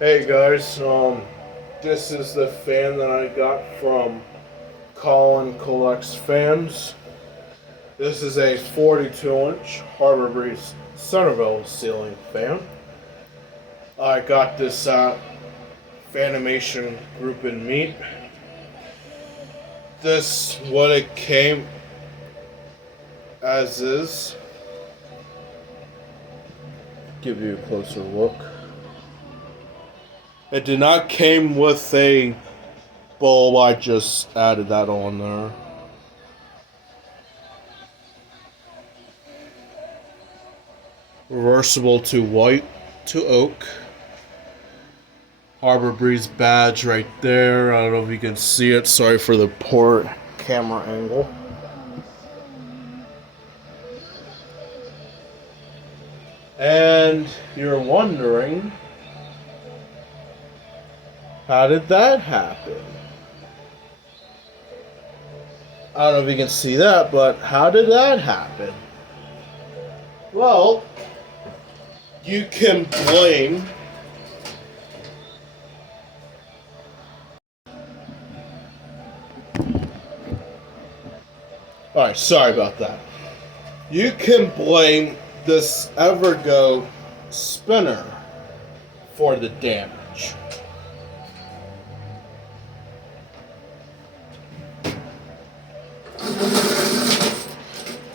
Hey guys, this is the fan that I got from Colin Collects Fans. This is a 42-inch Harbor Breeze Centerville ceiling fan. I got this at Fanimation Group and Meat. This what it came as is. Give you a closer look. It did not came with a bulb, I just added that on there. Reversible to white to oak. Harbor Breeze badge right there. I don't know if you can see it. Sorry for the poor camera angle. And you're wondering, how did that happen? I don't know if you can see that, but how did that happen? Well, you can blame Alright, sorry about that. You can blame this Evergo spinner for the damage.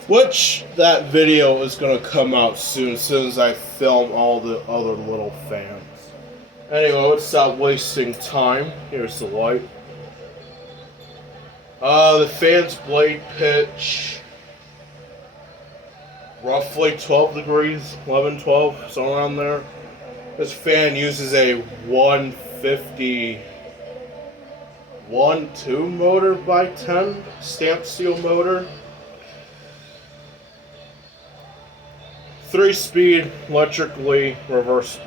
Which that video is going to come out soon as I film all the other little fans. Anyway, let's stop wasting time. Here's the light. The fan's blade pitch, roughly 12 degrees, 11, 12, somewhere around there. This fan uses a 150 1.2 motor by 10 stamped steel motor. 3-speed, electrically reversible.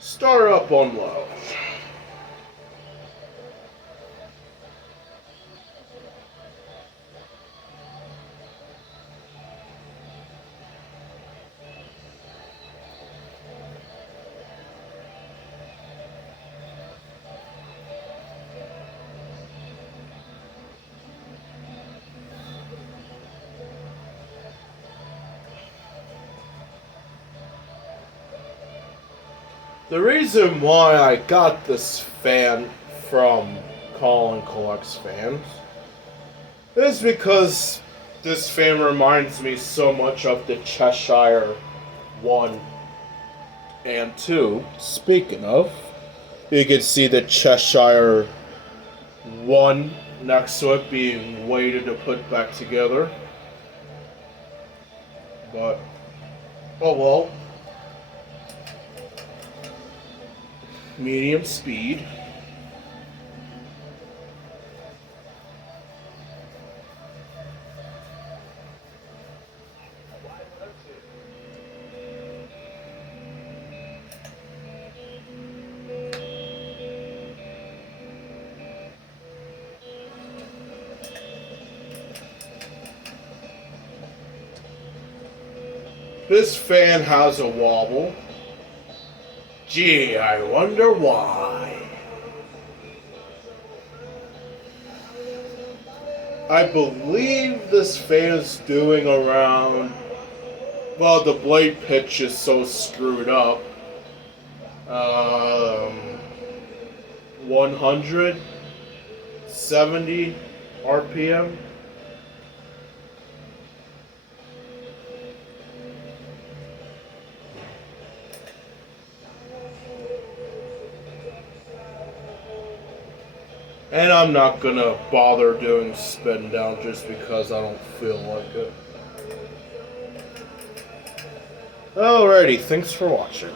Start up on low. The reason why I got this fan from Colin Collects Fans is because this fan reminds me so much of the Cheshire 1 and 2. Speaking of, you can see the Cheshire 1 next to it being weighted to put back together. But, oh well. Medium speed. This fan has a wobble. Gee, I wonder why. I believe this fan is doing around, well, the blade pitch is so screwed up. 170 RPM. And I'm not gonna bother doing spin down just because I don't feel like it. Alrighty, thanks for watching.